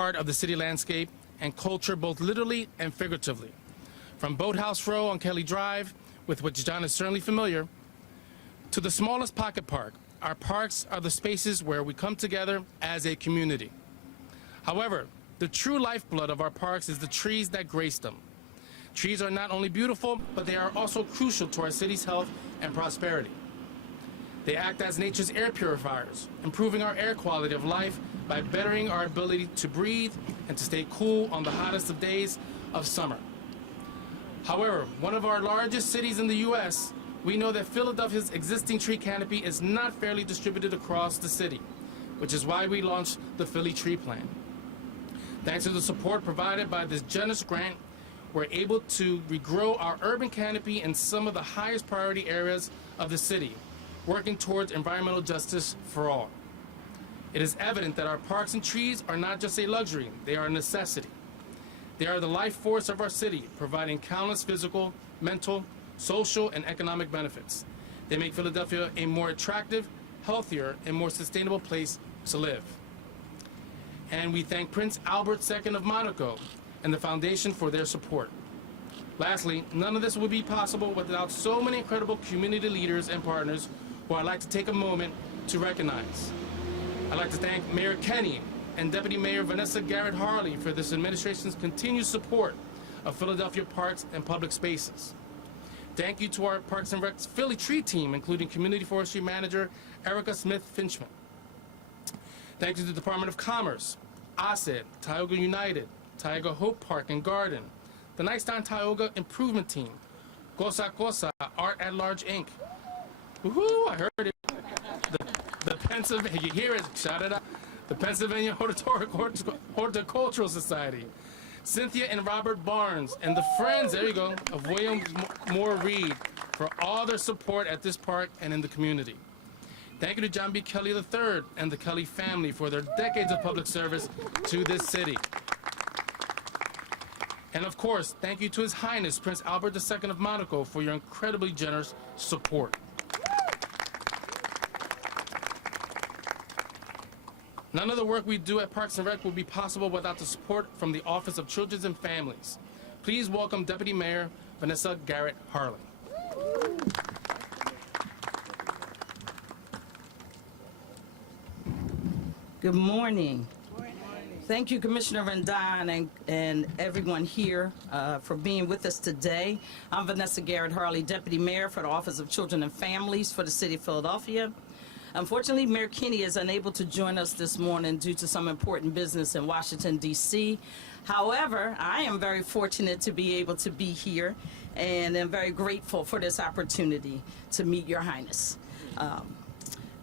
part of the city landscape and culture both literally and figuratively. From Boathouse Row on Kelly Drive, with which John is certainly familiar, to the smallest pocket park, our parks are the spaces where we come together as a community. However, the true lifeblood of our parks is the trees that grace them. Trees are not only beautiful, but they are also crucial to our city's health and prosperity. They act as nature's air purifiers, improving our air quality of life by bettering our ability to breathe and to stay cool on the hottest of days of summer. However, one of our largest cities in the U.S., we know that Philadelphia's existing tree canopy is not fairly distributed across the city, which is why we launched the Philly Tree Plan. Thanks to the support provided by this generous grant, we're able to regrow our urban canopy in some of the highest priority areas of the city, working towards environmental justice for all. It is evident that our parks and trees are not just a luxury, they are a necessity. They are the life force of our city, providing countless physical, mental, social, and economic benefits. They make Philadelphia a more attractive, healthier, and more sustainable place to live. And we thank Prince Albert II of Monaco and the Foundation for their support. Lastly, none of this would be possible without so many incredible community leaders and partners who I'd like to take a moment to recognize. I'd like to thank Mayor Kenny and Deputy Mayor Vanessa Garrett Harley for this administration's continued support of Philadelphia parks and public spaces. Thank you to our Parks and Rec's Philly Tree team, including Community Forestry Manager Erica Smith-Finchman. Thank you to the Department of Commerce, OSED, Tioga United, Tioga Hope Park and Garden, the Nicetown Tioga Improvement Team, Cosa Cosa, Art at Large Inc. Woohoo, I heard it. The Pennsylvania, you hear it, shout it out. The Pennsylvania Horticultural Society, Cynthia and Robert Barnes, and the friends, there you go, of William Moore Reed for all their support at this park and in the community. Thank you to John B. Kelly III and the Kelly family for their decades of public service to this city. And of course, thank you to His Highness Prince Albert II of Monaco for your incredibly generous support. None of the work we do at Parks and Rec would be possible without the support from the Office of Children and Families. Please welcome Deputy Mayor Vanessa Garrett Harley. Good morning. Thank you, Commissioner Rendon and everyone here for being with us today. I'm Vanessa Garrett Harley, Deputy Mayor for the Office of Children and Families for the City of Philadelphia. Unfortunately, Mayor Kinney is unable to join us this morning due to some important business in Washington, D.C. However, I am very fortunate to be able to be here, and I'm very grateful for this opportunity to meet Your Highness.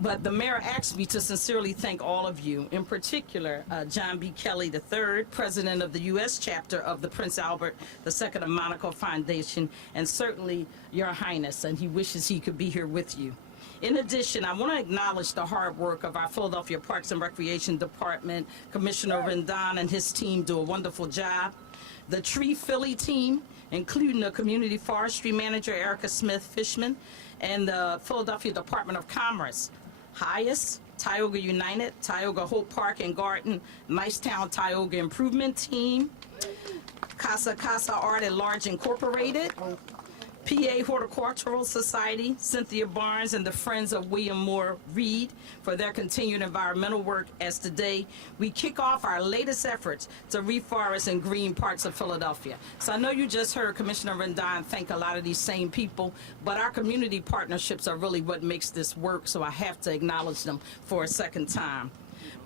But the mayor asked me to sincerely thank all of you, in particular, John B. Kelly III, president of the U.S. chapter of the Prince Albert II of Monaco Foundation, and certainly Your Highness, and he wishes he could be here with you. In addition, I want to acknowledge the hard work of our Philadelphia Parks and Recreation Department. Commissioner Rendon and his team do a wonderful job. The Tree Philly team, including the Community Forestry Manager, Erica Smith-Fishman, and the Philadelphia Department of Commerce, Highest, Tioga United, Tioga Hope Park and Garden, Nicetown Tioga Improvement Team, Casa Casa Art at Large Incorporated, PA Horticultural Society, Cynthia Barnes, and the Friends of William Moore Reed for their continued environmental work, as today we kick off our latest efforts to reforest and green parts of Philadelphia. So I know you just heard Commissioner Rendon thank a lot of these same people, but our community partnerships are really what makes this work, so I have to acknowledge them for a second time.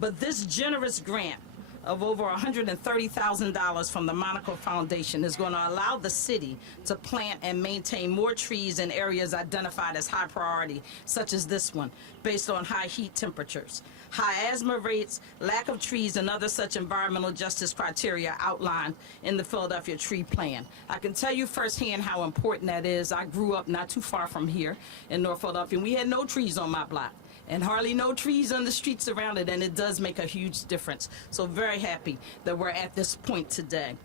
But this generous grant of over $130,000 from the Monaco Foundation is going to allow the city to plant and maintain more trees in areas identified as high priority, such as this one, based on high heat temperatures, high asthma rates, lack of trees, and other such environmental justice criteria outlined in the Philadelphia Tree Plan. I can tell you firsthand how important that is. I grew up not too far from here in North Philadelphia, and we had no trees on my block, and hardly no trees on the streets around it, and it does make a huge difference. So very happy that we're at this point today.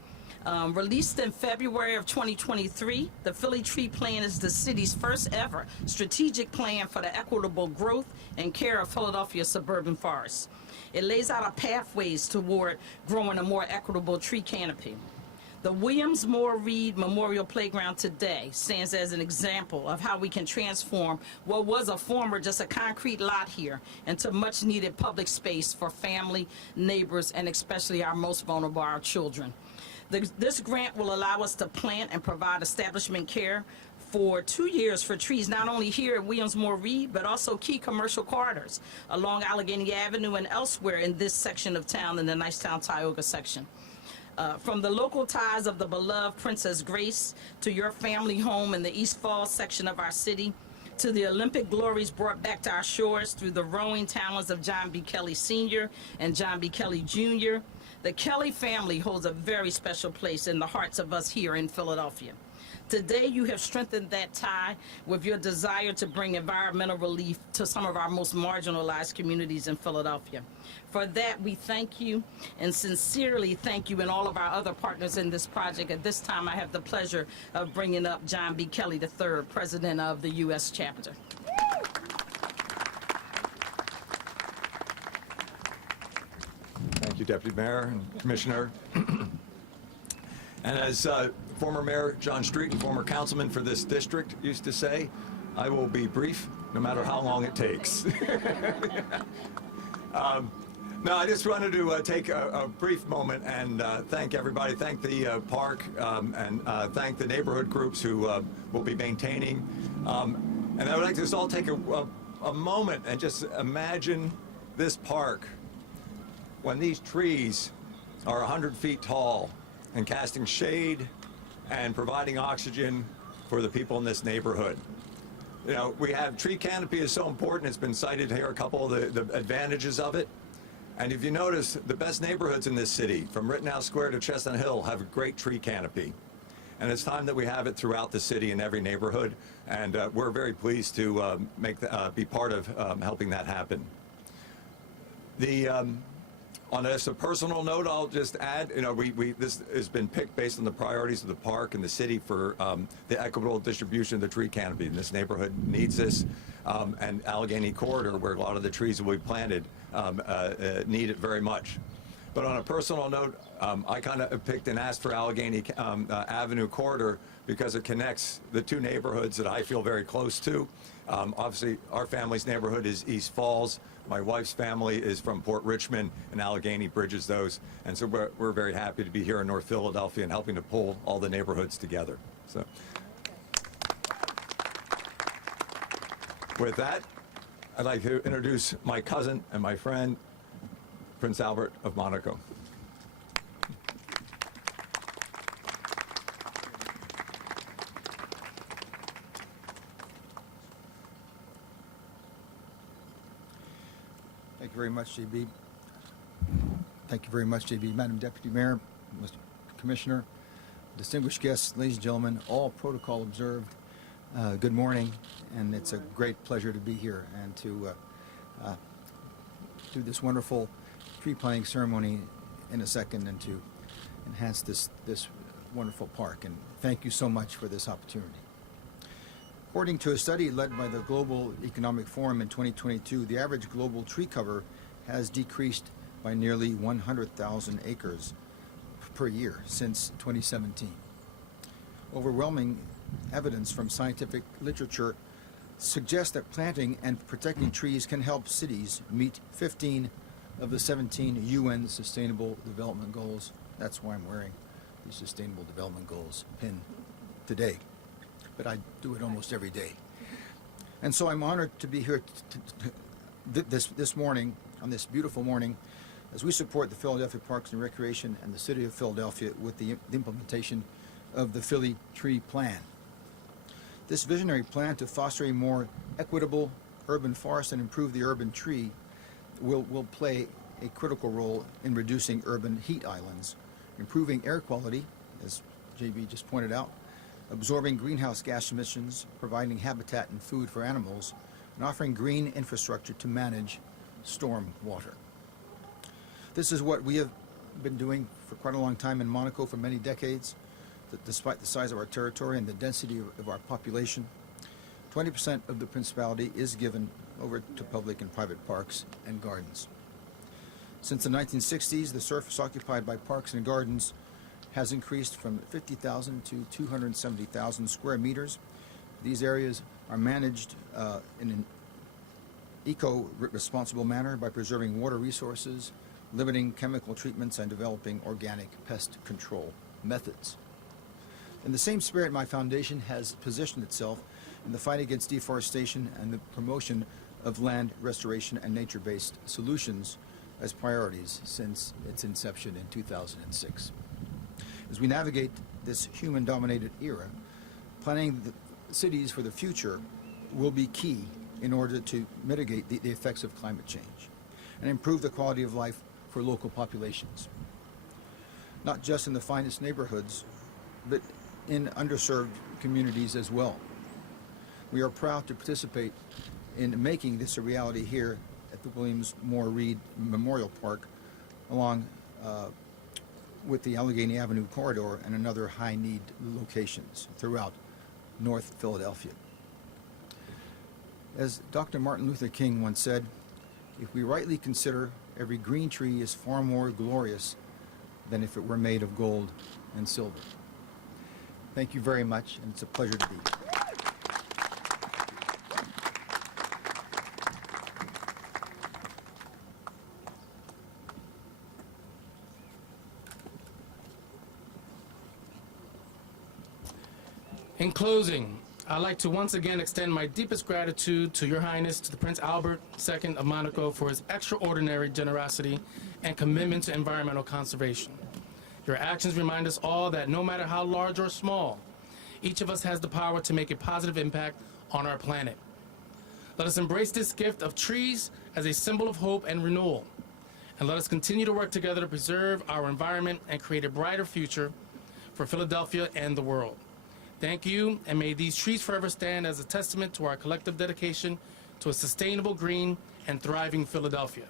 Released in February of 2023, the Philly Tree Plan is the city's first ever strategic plan for the equitable growth and care of Philadelphia's suburban forests. It lays out a pathways toward growing a more equitable tree canopy. The Williams Moore Reed Memorial Playground today stands as an example of how we can transform what was a former just a concrete lot here into much needed public space for family, neighbors, and especially our most vulnerable, our children. This grant will allow us to plant and provide establishment care for 2 years for trees, not only here at Williams Moore Reed, but also key commercial corridors along Allegheny Avenue and elsewhere in this section of town, in the Nicetown Tioga section. From the local ties of the beloved Princess Grace to your family home in the East Falls section of our city, to the Olympic glories brought back to our shores through the rowing talents of John B. Kelly Sr. and John B. Kelly Jr., the Kelly family holds a very special place in the hearts of us here in Philadelphia. Today, you have strengthened that tie with your desire to bring environmental relief to some of our most marginalized communities in Philadelphia. For that, we thank you and sincerely thank you and all of our other partners in this project. At this time, I have the pleasure of bringing up John B. Kelly III, President of the U.S. Chapter. Thank you, Deputy Mayor and Commissioner. And as former Mayor John Street and former councilman for this district used to say, I will be brief no matter how long it takes. No, I just wanted to take a brief moment and thank everybody, thank the park, and thank the neighborhood groups who will be maintaining. And I would like to just all take a moment and just imagine this park when these trees are 100 feet tall and casting shade and providing oxygen for the people in this neighborhood. You know, we have tree canopy is so important. It's been cited here, a couple of the advantages of it. And if you notice, the best neighborhoods in this city, from Rittenhouse Square to Chestnut Hill, have a great tree canopy. And it's time that we have it throughout the city in every neighborhood. And we're very pleased to be part of helping that happen. On a personal note, I'll just add, you know, this has been picked based on the priorities of the park and the city for the equitable distribution of the tree canopy. And this neighborhood needs this, and Allegheny Corridor, where a lot of the trees will be planted, need it very much. But on a personal note, I kind of picked and asked for Allegheny Avenue Corridor because it connects the two neighborhoods that I feel very close to. Obviously, our family's neighborhood is East Falls. My wife's family is from Port Richmond, and Allegheny bridges those. And so we're very happy to be here in North Philadelphia and helping to pull all the neighborhoods together. So with that, I'd like to introduce my cousin and my friend, Prince Albert of Monaco. Thank you very much, JB. Thank you very much, JB. Madam Deputy Mayor, Mr. Commissioner, distinguished guests, ladies and gentlemen, all protocol observed. Good morning, and it's a great pleasure to be here and to do this wonderful tree planting ceremony in a second and to enhance this wonderful park. And thank you so much for this opportunity. According to a study led by the Global Economic Forum in 2022, the average global tree cover has decreased by nearly 100,000 acres per year since 2017. Overwhelming evidence from scientific literature suggests that planting and protecting trees can help cities meet 15 of the 17 UN Sustainable Development Goals. That's why I'm wearing the Sustainable Development Goals pin today. But I do it almost every day. And so I'm honored to be here this morning, on this beautiful morning, as we support the Philadelphia Parks and Recreation and the City of Philadelphia with the implementation of the Philly Tree Plan. This visionary plan to foster a more equitable urban forest and improve the urban tree will play a critical role in reducing urban heat islands, improving air quality, as JB just pointed out, absorbing greenhouse gas emissions, providing habitat and food for animals, and offering green infrastructure to manage storm water. This is what we have been doing for quite a long time in Monaco for many decades, that despite the size of our territory and the density of our population, 20% of the Principality is given over to public and private parks and gardens. Since the 1960s, the surface occupied by parks and gardens has increased from 50,000 to 270,000 square meters. These areas are managed in an eco-responsible manner by preserving water resources, limiting chemical treatments, and developing organic pest control methods. In the same spirit, my foundation has positioned itself in the fight against deforestation and the promotion of land restoration and nature-based solutions as priorities since its inception in 2006. As we navigate this human-dominated era, planning the cities for the future will be key in order to mitigate the effects of climate change and improve the quality of life for local populations, not just in the finest neighborhoods, but in underserved communities as well. We are proud to participate in making this a reality here at the Williams Moore Reed Memorial Park, along with the Allegheny Avenue corridor and another high-need locations throughout North Philadelphia. As Dr. Martin Luther King once said, if we rightly consider, every green tree is far more glorious than if it were made of gold and silver. Thank you very much, and it's a pleasure to be here. In closing, I'd like to once again extend my deepest gratitude to Your Highness, to the Prince Albert II of Monaco, for his extraordinary generosity and commitment to environmental conservation. Your actions remind us all that no matter how large or small, each of us has the power to make a positive impact on our planet. Let us embrace this gift of trees as a symbol of hope and renewal, and let us continue to work together to preserve our environment and create a brighter future for Philadelphia and the world. Thank you, and may these trees forever stand as a testament to our collective dedication to a sustainable, green, and thriving Philadelphia.